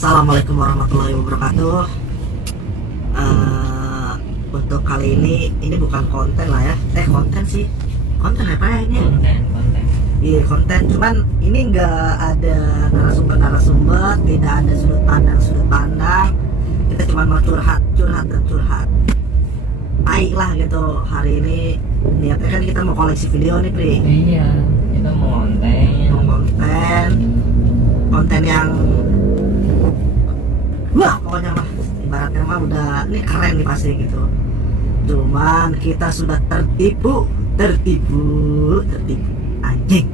Assalamualaikum warahmatullahi wabarakatuh. Untuk kali ini bukan konten lah ya. Konten sih. Konten apa ya ini? Konten. Iya konten. Cuman ini nggak ada narasumber, tidak ada sudut pandang. Kita cuma mau curhat. Baiklah gitu. Hari ini niatnya kan kita mau koleksi video nih, Pri. Iya, kita mau Konten yang wah pokoknya mah ibaratnya mah udah ini keren nih pasti gitu. Cuman kita sudah tertipu anjing.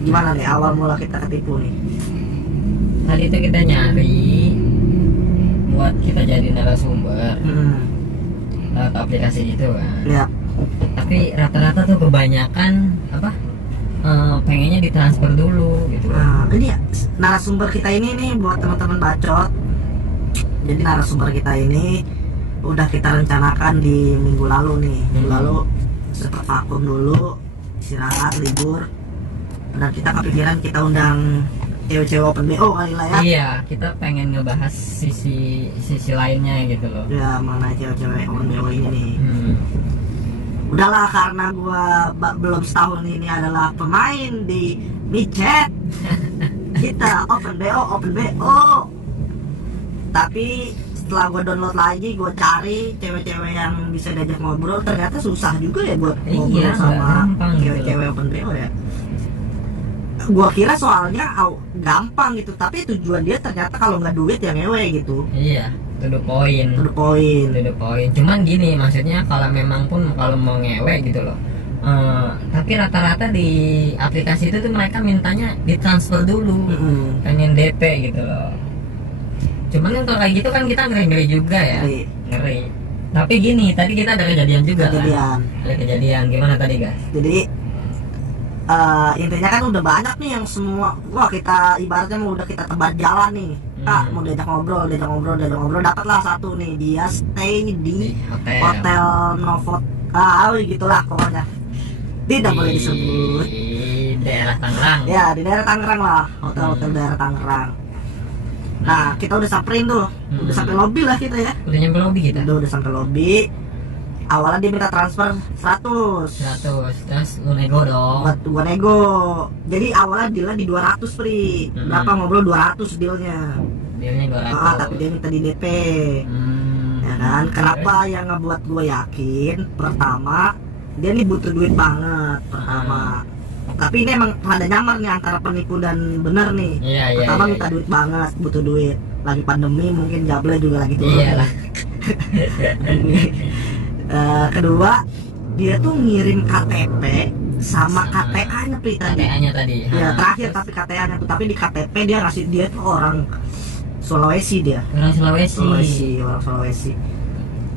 Gimana nih awal mula kita ketipu nih? Tadi itu kita nyari buat kita jadi narasumber lewat aplikasi itu kan. Ya. Tapi rata-rata tuh kebanyakan pengennya ditransfer dulu gitu. Nah, ini ya, narasumber kita ini nih buat teman-teman bacot. Jadi narasumber kita ini udah kita rencanakan di minggu lalu nih. Minggu lalu sempat vakum dulu, istirahat, libur. Dan kita kepikiran kita undang cewek-cewek open BO kali lah ya. Iya, kita pengen ngebahas sisi lainnya gitu loh. Ya, mana cewek-cewek open BO ini nih. Udahlah karena gua belum setahun ini adalah pemain di micet. Kita open BO. Tapi setelah gua download lagi, gua cari cewek-cewek yang bisa diajak ngobrol, ternyata susah juga ya buat ngobrol sama cewek-cewek open BO ya. Gua kira soalnya gampang gitu, tapi tujuan dia ternyata kalau nggak duit ya ngewe gitu. Iya, to the point. Cuman gini, maksudnya kalau memang pun kalau mau ngewe gitu loh. Tapi rata-rata di aplikasi itu tuh mereka mintanya ditransfer dulu, pengen DP gitu loh. Cuman untuk kayak gitu kan kita ngeri juga ya. Ngeri. Tapi gini, tadi kita ada kejadian juga. Ada kejadian gimana tadi guys? Jadi intinya kan udah banyak nih yang semua, wah kita ibaratnya udah kita tebar jalan nih. Kak mau diajak ngobrol, dapatlah satu nih, dia stay di hotel Novot, gitulah pokoknya. Tidak boleh disebut. Di daerah Tangerang. Ya di daerah Tangerang lah, hotel daerah Tangerang. Nah kita udah samperin tuh, udah sampai lobby lah kita ya. Udah nyampe lobby kita. Udah sampai lobby. Awalnya dia minta transfer 100, terus lu nego dong. Buat gua nego. Jadi awalnya dealnya di 200 Pri. Berapa ngobrol 200 dealnya. Dealnya 200. Tapi dia minta di DP. Ya kan? Kenapa yang ngebuat gua yakin? Pertama, dia nih butuh duit banget pertama. Tapi ini emang rada nyamar nih antara penipu dan bener nih. Pertama minta duit banget, butuh duit. Lagi pandemi mungkin jable juga lagi turun. Iyalah. Kedua, dia tuh ngirim KTP sama KTA-nya Pri tadi. KTA-nya tadi. Ya terakhir tapi KTA-nya tuh, tapi di KTP dia ngasih dia tuh orang Sulawesi dia. Orang Sulawesi.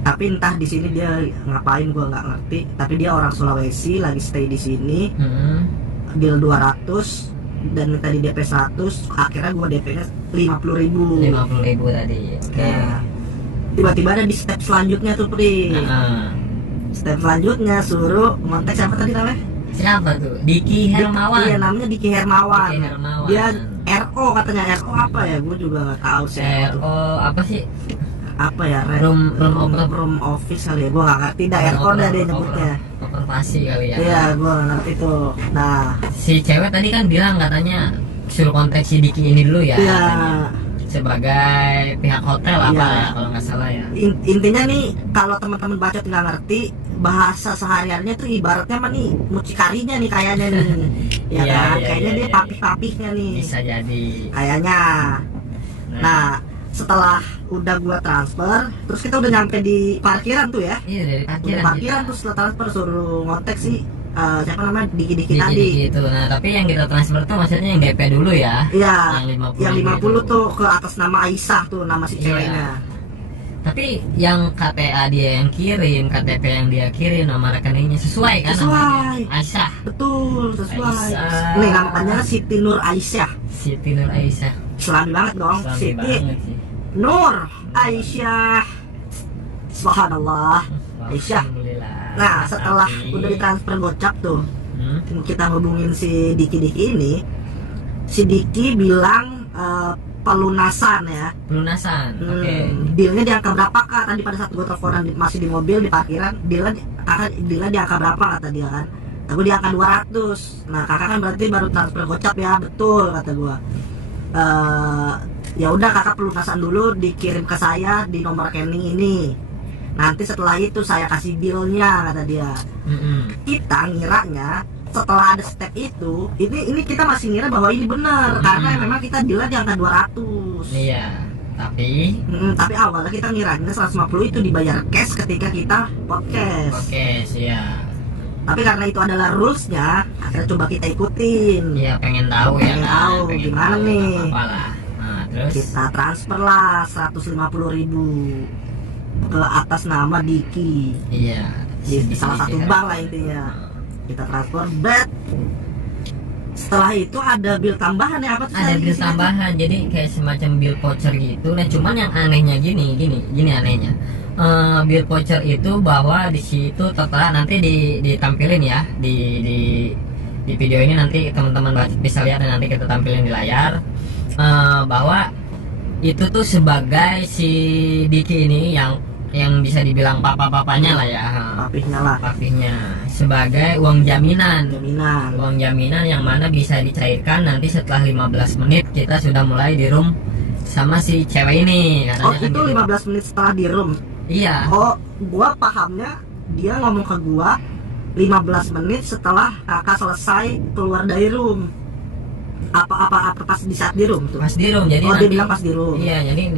Tapi entah di sini dia ngapain gua nggak ngerti. Tapi dia orang Sulawesi lagi stay di sini. Deal 200 dan minta di DP 100. Akhirnya gua DP-nya 50.000. 50.000 tadi. Oke. Tiba-tiba ada di step selanjutnya tuh Pri. Step selanjutnya suruh ngontek siapa tadi namanya? Siapa tuh? Diki Hermawan. Iya namanya Diki Hermawan. Dia RO katanya. RO apa ya? Gue juga nggak tahu sih. RO apa sih? Apa ya? Room office kali ya. Gue nggak ngerti. RO dah dia nyebutnya. Operasi kali ya. Iya gue nggak ngerti tuh. Nah si cewek tadi kan bilang katanya suruh kontak si Diki ini dulu ya. Iya. Sebagai pihak hotel apa ya kalau nggak salah ya. Intinya nih kalau teman-teman bacot nggak ngerti bahasa sehariannya tuh ibaratnya mah nih mucikarinya nih kayaknya nih. Ya kan kayaknya dia papih-papihnya nih. Bisa jadi kayaknya. Nah setelah udah gua transfer terus kita udah nyampe di parkiran tuh ya. Iya dari parkiran tuh setelah transfer suruh ngontek sih siapa namanya Diki tadi gitu. Nah tapi yang kita transfer tuh maksudnya yang DP dulu ya. Iya yang 50 gitu. tuh ke atas nama Aisyah tuh nama si ceweknya. Tapi yang KTA dia yang kirim, KTP yang dia kirim, nama rekeningnya sesuai kan? Sesuai. Aisyah. Betul sesuai. Aisyah. Nih nama panjangnya Siti Nur Aisyah. Islami banget dong. Siti Nur Aisyah. Subhanallah. Aisyah. Nah setelah udah ditransfer gocap tuh, kita hubungin si Diki ini. Si Diki bilang pelunasan ya. Pelunasan. Oke. Dealnya di angka berapa kak? Tadi pada saat gue teleponan masih di mobil di parkiran, dealnya di angka berapa kata dia kan? Kata gue di angka 200. Nah kakak kan berarti baru transfer gocap ya, betul kata gue. Ya udah kakak pelunasan dulu dikirim ke saya di nomor rekening ini. Nanti setelah itu saya kasih dealnya kata dia. Kita ngiranya setelah ada step itu, ini kita masih ngira bahwa ini benar karena memang kita dealnya di angka 200. Iya. Tapi awalnya kita ngiranya 150 itu dibayar cash ketika kita podcast. Oke, siap. Tapi karena itu adalah rulesnya, akhirnya coba kita ikutin. Iya, pengen tahu ya. Pengen tahu gimana nih. Apalah. Nah, terus kita transfer lah 150.000 ke atas nama Diki. Iya. Di salah satu bank lah intinya. Kita transfer, bet. Setelah itu ada bill tambahan ya, apa tuh? Ada bill tambahan, jadi kayak semacam bill voucher gitu. Nah, cuman yang anehnya gini anehnya. Bill voucher itu bahwa di situ tertera, nanti ditampilin ya di video ini, nanti teman-teman bisa lihat dan nanti kita tampilin di layar, bahwa itu tuh sebagai si Diki ini yang bisa dibilang papa-papanya lah ya, papihnya, sebagai uang jaminan yang mana bisa dicairkan nanti setelah 15 menit kita sudah mulai di room sama si cewek ini katanya. Oh itu kan 15 menit setelah di room? Iya. Oh gua pahamnya dia ngomong ke gua 15 menit setelah kakak selesai keluar dari room. Apa pas di saat di room tuh? Pas di room, jadi dia bilang pas di room. Iya, jadi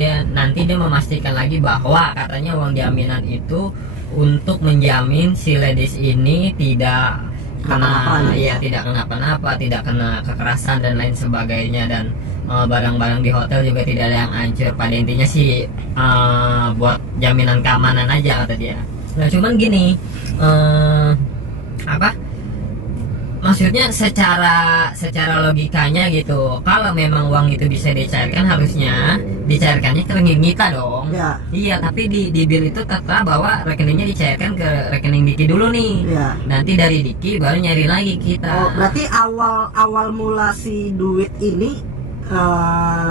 dia memastikan lagi bahwa katanya uang jaminan itu untuk menjamin si ladies ini tidak tidak kenapa-napa, tidak kena kekerasan dan lain sebagainya, dan barang-barang di hotel juga tidak ada yang hancur. Pada intinya sih buat jaminan keamanan aja kata dia. Nah cuman gini, maksudnya secara logikanya gitu, kalau memang uang itu bisa dicairkan, harusnya dicairkannya ke rekening kita dong ya. Iya, tapi di bill itu tertera bahwa rekeningnya dicairkan ke rekening Diki dulu nih ya. Nanti dari Diki baru nyari lagi kita. Oh, berarti awal mula si duit ini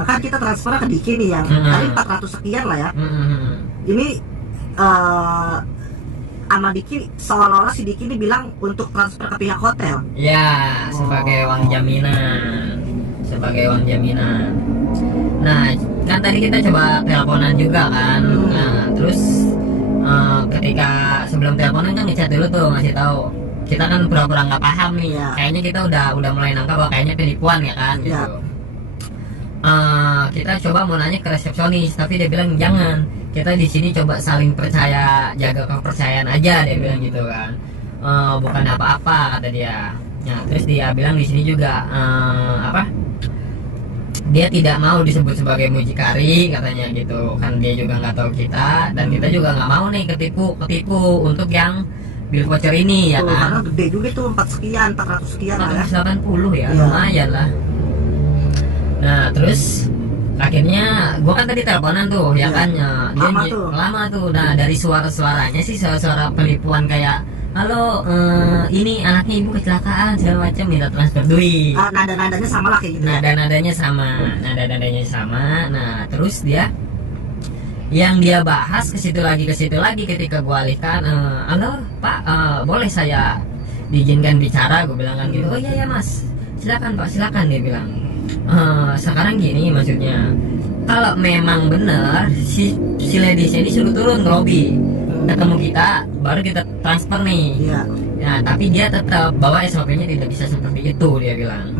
kan kita transfer ke Diki nih yang tadi 400 sekian lah ya. Ini sama Diki seolah-olah si Diki ini bilang untuk transfer ke pihak hotel. Ya, sebagai uang jaminan. Nah, kan tadi kita coba teleponan juga kan. Nah, terus ketika sebelum teleponan kan ngechat dulu tuh, ngasih tahu. Kita kan pura-pura nggak paham nih. Ya. Kayaknya kita udah mulai nangkap bahwa kayaknya penipuan ya kan gitu. Ya. Kita coba mau nanya ke resepsionis, tapi dia bilang jangan. Kita di sini coba saling percaya, jaga kepercayaan aja, dia bilang gitu kan. Bukan apa-apa kata dia. Nah, terus dia bilang di sini juga dia tidak mau disebut sebagai mucikari katanya gitu. Kan dia juga nggak tahu kita, dan kita juga nggak mau nih ketipu untuk yang bill voucher ini ya kan. Karena gede juga tuh 400 sekian lah ya. 480 ya, lumayan lah. Nah, terus akhirnya gua kan tadi teleponan tuh ya kan, dia lama tuh. Nah, dari suara-suaranya sih suara penipuan kayak, halo, ini anaknya ibu kecelakaan segala macam, minta transfer duit. Nada-nadanya sama lah kayak gitu. Nada-nadanya sama. Nah, terus yang dia bahas ke situ lagi ketika gua alihkan, halo Pak, boleh saya diizinkan bicara, gua bilang kan gitu. Oh iya Mas, silakan Pak, silakan, dia bilang. Sekarang gini, maksudnya kalau memang benar si ladies ini suruh turun ke lobby, ketemu kita, baru kita transfer nih. Nah, tapi dia tetap bahwa SOP-nya tidak bisa seperti itu, dia bilang.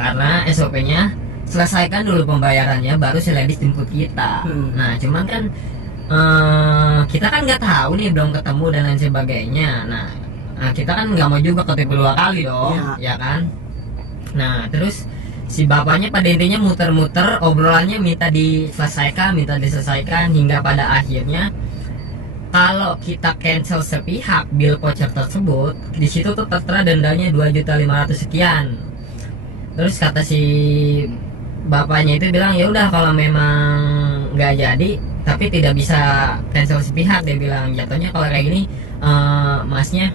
Karena SOP-nya selesaikan dulu pembayarannya, baru si ladies jemput kita. Nah, cuman kan kita kan nggak tahu nih, belum ketemu dan lain sebagainya. Nah, kita kan nggak mau juga ketipu 2 kali dong, ya kan. Nah, terus si bapaknya pada intinya muter-muter obrolannya, minta diselesaikan hingga pada akhirnya kalau kita cancel sepihak bill voucher tersebut, di situ tuh tertera dendanya 2.500.000 sekian. Terus kata si bapaknya itu bilang, ya udah kalau memang nggak jadi tapi tidak bisa cancel sepihak, dia bilang jatuhnya kalau kayak gini masnya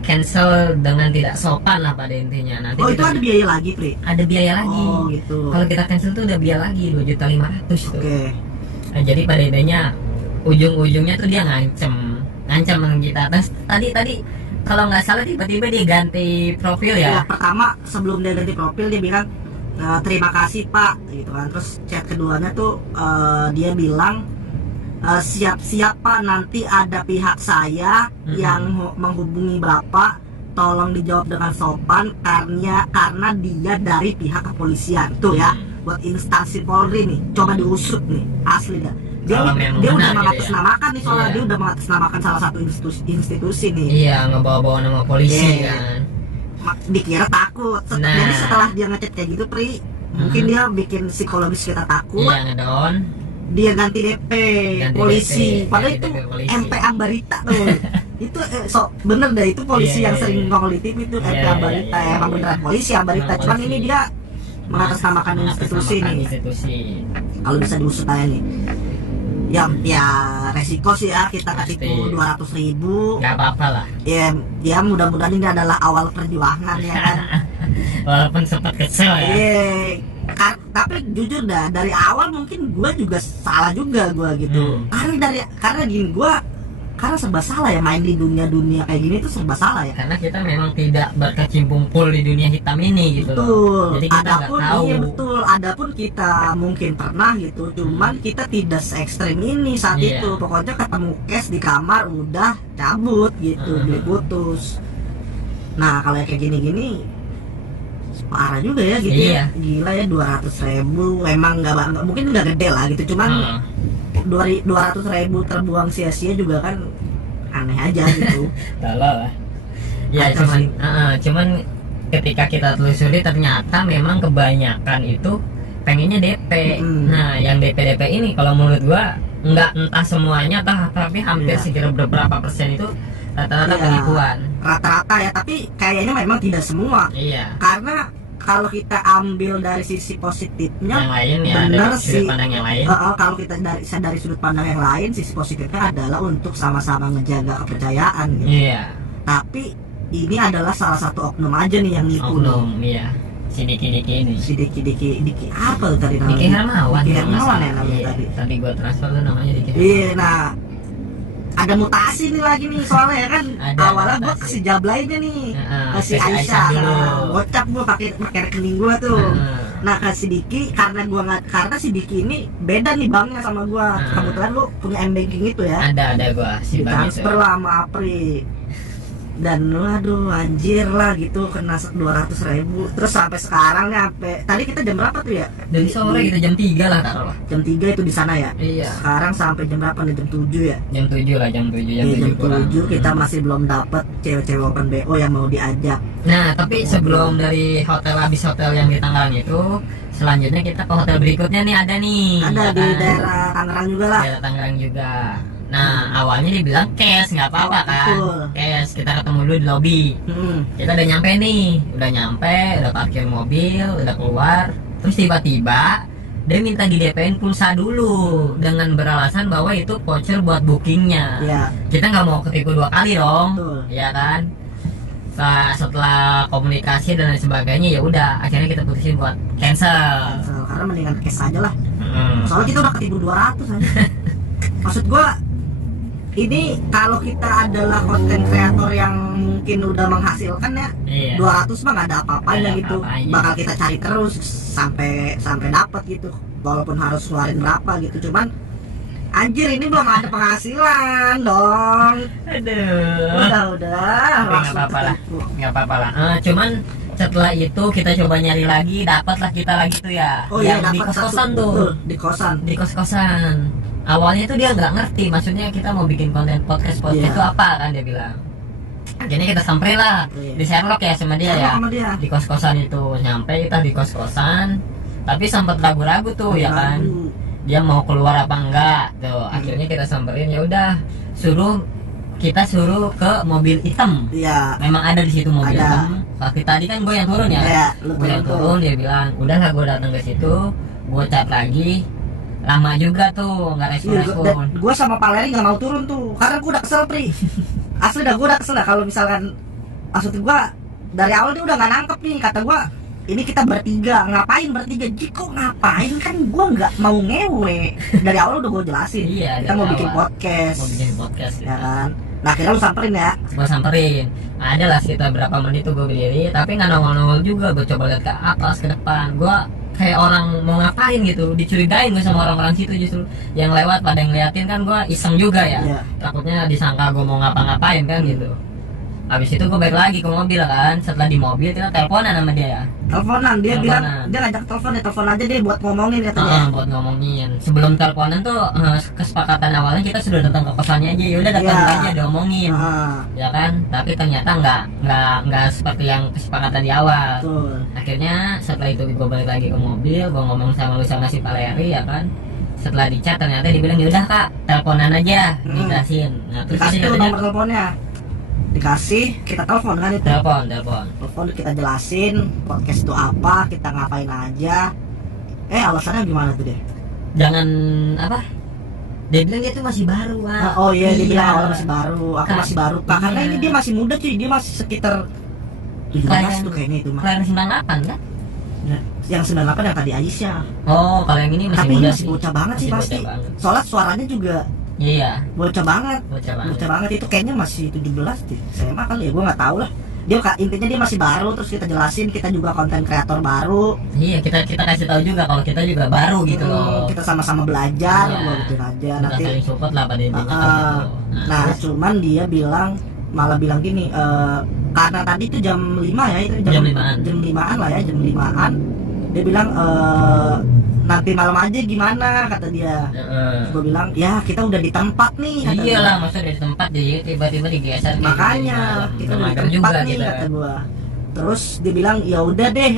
cancel dengan tidak sopan lah pada intinya. Nanti Oh itu ada biaya lagi, Pri? ada biaya lagi. Oh gitu. Kalau kita cancel tuh udah biaya lagi 2.500.000 tuh. Oke. Nah, jadi pada intinya ujung-ujungnya tuh dia ngancem sama kita. Terus tadi kalau nggak salah tiba-tiba dia ganti profil Ya, ya. pertama sebelum dia ganti profil dia bilang terima kasih Pak gitu kan. Terus chat keduanya tuh dia bilang siap-siap Pak, nanti ada pihak saya yang menghubungi Bapak, tolong dijawab dengan sopan karena dia dari pihak kepolisian tuh ya. Buat instansi Polri nih, coba diusut nih, asli dah. Dia Kalau memang udah benar gitu mengatasnamakan nih soalnya Iya. dia udah mengatasnamakan salah satu institusi nih. Iya, ngebawa-bawa nama polisi Iya. kan. Dikira takut. Nah. Jadi setelah dia ngechat kayak gitu, Pri, mungkin dia bikin psikologis kita takut. Iya, ngedown. Dia ganti DP Ganti polisi. DP, Padahal ganti itu DP polisi. MP Ambarita tuh. Itu bener deh, itu polisi Iya, yang iya, sering iya. nongol di TV itu MP Iya, Ambarita. iya, iya, Emang iya. beneran polisi Ambarita. Emang Cuman polisi. ini dia mengatasnamakan institusi Mengatasnamakan nih. institusi. Kalau bisa diusut aja nih. Ya resiko sih ya kita kasih Pasti. tuh 200.000. Nggak apa-apa lah. Ya mudah-mudahan ini adalah awal perjuangan ya kan. Walaupun sempat kesel ya. Tapi jujur dah dari awal mungkin gue juga salah juga gue gitu. Karena gini karena serba salah ya main di dunia kayak gini tuh serba salah ya. Karena kita memang tidak berkecimpung full di dunia hitam ini gitu loh. Betul. Jadi kita nggak Adapun tahu. iya betul. Adapun kita mungkin pernah gitu, cuman kita tidak se ekstrem ini saat Iya. itu. Pokoknya ketemu cash di kamar udah cabut gitu, beli putus. Nah kalau yang kayak gini-gini parah juga ya gitu Iya. ya. Gila ya 200.000 emang nggak mungkin nggak gede lah gitu, cuman 200.000 terbuang sia-sia juga kan aneh aja gitu. Tolol lah. Ya Kacau cuman ketika kita telusuri ternyata memang kebanyakan itu pengennya DP. Nah, yang DP ini kalau menurut gua nggak entah semuanya tapi hampir Iya. sekitar beberapa persen itu rata-rata Iya. penipuan. Rata-rata ya, tapi kayaknya memang tidak semua. Iya. Karena kalau kita ambil dari sisi positifnya, Yang lain ya bener dari sih. sudut pandang yang lain. Kalau kita dari sudut pandang yang lain, sisi positifnya adalah untuk sama-sama ngejaga kepercayaan gitu. Iya. Tapi ini adalah salah satu oknum aja nih yang nipu. Oknum, iya. Si Diki ini. Si Diki apa tuh tadi namanya? Diki Hermawan. Diki kalau nggak Hermawan ya salah. namanya Iya, tadi. Tadi gua transfer tuh namanya Diki. Iya, nah ada mutasi nih lagi nih soalnya ya kan. Ada Awalnya gua mutasi. kasih Jablainya nih, Heeh, kasih kasih Aisyah Aisyah dulu. gocap gua pakai rekening gua tuh. Heeh. Nah kasih Diki karena si Diki ini beda nih banknya sama gua. Kebetulan lu punya M-Banking itu ya. Ada gua si Bang itu. Ditransfer lah sama Apri. Dan waduh anjir lah gitu kena 200.000. Terus sampai sekarang nih tadi kita jam berapa tuh ya? Dari sore kita jam 3 lah taruh lah. Jam 3 itu di sana ya. Iya. Sekarang sampai jam berapa nih? Jam 7 ya. Jam 7 lah, jam 7 Iya, jam kurang. 7 kita masih belum dapat cewek-cewek open BO yang mau diajak. Nah, tapi sebelum dari habis hotel yang di Tangerang itu, selanjutnya kita ke hotel berikutnya nih ada nih. Ada ya di kan? daerah Tangerang juga lah. Daerah Tangerang juga. Nah, awalnya dibilang cash nggak apa-apa kan. Betul. Cash, kita ketemu dulu di lobby. Kita udah nyampe nih, udah parkir mobil, udah keluar. Terus tiba-tiba dia minta di DP-in pulsa dulu dengan beralasan bahwa itu voucher buat bookingnya. Iya. Kita nggak mau ketipu 2 kali dong, Betul. ya kan? Setelah komunikasi dan lain sebagainya ya udah akhirnya kita putusin buat cancel. Karena mendingan cash aja lah. Hmm. Soalnya kita udah ketipu 200 aja. Maksud gua ini kalau kita adalah konten kreator yang mungkin udah menghasilkan ya, Iya. 200 mah nggak ada apa-apanya Nggak ada gitu. apa-apanya. Bakal kita cari terus sampai dapat gitu. Walaupun harus ngeluarin berapa gitu. Cuman anjir ini belum ada penghasilan dong. Aduh. Udah. Tapi langsung nggak apa-apa lah. Cuman setelah itu kita coba nyari lagi, dapatlah kita lagi tuh ya. Oh iya, yang di dapat kos-kosan satu. tuh. Betul, di kosan. Di kos-kosan. Awalnya tuh dia nggak ngerti, maksudnya kita mau bikin konten podcast Iya. itu apa kan dia bilang. Akhirnya kita samperin lah Iya. di Sherlock ya sama dia ya. Sama dia. Di kos-kosan itu nyampe kita di kos-kosan, tapi sempat ragu-ragu tuh ya kan. Ragu. Dia mau keluar apa enggak tuh. Akhirnya kita samperin, ya udah kita suruh ke mobil hitam. Iya. Memang ada di situ mobil Ada. hitam. Tapi tadi kan gue yang turun ya. Iya, lu Gue yang turun. turun, dia bilang udahlah gue datang ke situ, gue chat lagi. Lama juga tuh nggak Iya, respon. gue sama Pak Leri nggak mau turun tuh karena gue udah kesel Pri. asli dah gue udah kesel dah kalau misalkan maksud gue dari awal dia udah nggak nangkep nih, kata gue ini kita bertiga, ngapain bertiga? Jiko ngapain, kan gue nggak mau ngewe. Dari awal udah gue jelasin. Iya, kita mau dari bikin awal. podcast. Mau bikin podcast gitu. Ya kan. Nah akhirnya lu samperin ya. Gue samperin, ada lah sekitar berapa menit tuh gue berdiri, tapi nggak nongol-nongol juga. Gue coba lihat ke atas, ke depan. Gue kayak orang mau ngapain gitu, dicurigain gue sama orang-orang situ. Justru yang lewat pada ngeliatin kan, gue iseng juga ya. Iya. Takutnya disangka gue mau ngapa-ngapain kan gitu. Habis itu gue balik lagi ke mobil kan. Setelah di mobil kita teleponan sama dia ya. Teleponan, dia Teleponan. bilang dia ngajak telepon ya, telepon aja deh buat ngomongin katanya. Buat ngomongin. Sebelum teleponan tuh kesepakatan awalnya kita sudah datang ke kosannya aja. Ya udah datang Iya. aja diomongin. Ya kan, tapi ternyata nggak seperti yang kesepakatan di awal. Betul. Akhirnya setelah itu gue balik lagi ke mobil, gue ngomong sama lu sama si Valeri ya kan. Setelah di chat ternyata dibilang ya udah kak, teleponan aja, dikasihin. Nah terus Dikasih tuh katanya, nomor teleponnya, dikasih, kita telepon kan itu. telepon. Kita jelasin podcast itu apa, kita ngapain aja. Alasannya gimana tuh deh? Jangan apa? Dia bilang dia tuh masih baru Pak. Oh iya, dia bilang awalnya masih baru, aku Kak, masih baru Kak. Karena iya. ini dia masih muda cuy, dia masih sekitar 17 tuh kayaknya itu mah. Kelahiran 98 kan? Ya, yang 98 yang tadi Aisyah. Oh, kalau yang ini masih Tapi muda ini masih bocah banget sih Masih pasti. bocah banget. Soalnya suaranya juga Iya, bocah banget. bocah banget. Bocah banget itu kayaknya masih 17 deh. SMA kali ya, gua nggak tahu lah. Dia intinya dia masih baru, terus kita jelasin kita juga konten kreator baru. Iya, kita kasih tahu juga kalau kita juga baru gitu loh. Kita sama-sama belajar, Iya. gua gituin aja Kita nanti. saling support lah pada intinya Ah, kan gitu. Nah, terus cuman dia malah bilang gini, karena tadi itu jam 5 ya, itu Jam 5-an. jam 5-an lah ya, jam 5-an. Dia bilang nanti malam aja gimana, kata dia. Gue bilang ya kita udah di tempat nih, kata iya dia. lah, masa dari tempat jadi tiba-tiba digeser kayak Makanya gitu. kita udah di Mager tempat juga nih, gitu. kata gua. Terus dia bilang ya udah deh,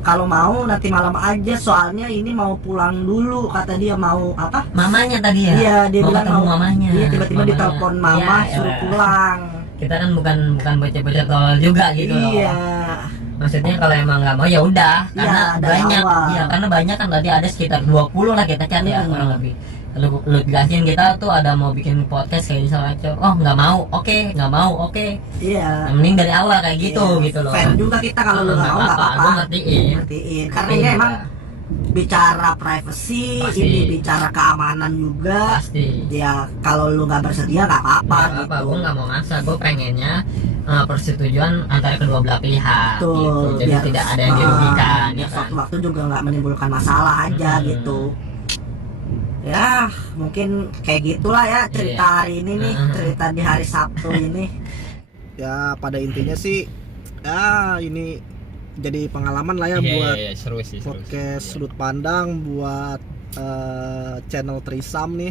kalau mau nanti malam aja, soalnya ini mau pulang dulu, kata dia. Mau apa? Mamanya tadi ya? Iya, dia mau bilang ketemu mamanya. Iya, tiba-tiba Mamanya. ditelepon mama Ya, suruh elah. pulang. Kita kan bukan bocah-bocah tolol juga gitu loh. Iya. Maksudnya kalau emang nggak mau ya udah, karena dari banyak, awal. ya karena banyak kan tadi ada sekitar 20 lah kita chat ya kurang lebih. Lu jelasin kita tuh ada mau bikin podcast kayak misalnya, oh nggak mau, oke, nggak mau, oke. Iya. Yang mending dari awal kayak gitu Iya. gitu loh. Fan juga kita, kalau lu nggak mau nggak apa-apa. Gue ngertiin. Ngertiin. Karena ini emang bicara privacy, Pasti. ini bicara keamanan juga. Pasti. Ya kalau lu nggak bersedia nggak apa-apa. Nggak apa-apa, gue nggak mau maksa, gue pengennya persetujuan antara kedua belah pihak gitu. Tuh, Jadi tidak ada yang dirugikan ya kan. Waktu juga nggak menimbulkan masalah aja gitu. Ya mungkin kayak gitulah ya cerita hari ini nih, cerita di hari Sabtu ini. Ya pada intinya sih ya ini jadi pengalaman lah ya buat seru sih, podcast sudut pandang, buat channel Trisam nih,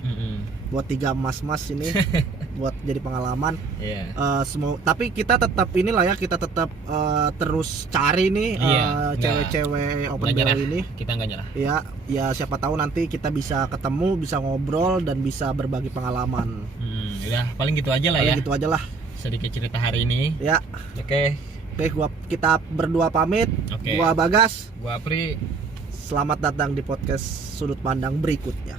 buat 3 mas-mas ini buat jadi pengalaman. Tapi kita tetap inilah ya, kita tetap terus cari nih cewek-cewek open BO ini. Kita nggak nyerah. Ya siapa tahu nanti kita bisa ketemu, bisa ngobrol dan bisa berbagi pengalaman. Udah paling gitu aja lah ya. Gitu aja lah. Sedikit cerita hari ini. Ya. Oke. Kita berdua pamit. Oke. Gua Bagas. Gua Apri. Selamat datang di podcast sudut pandang berikutnya.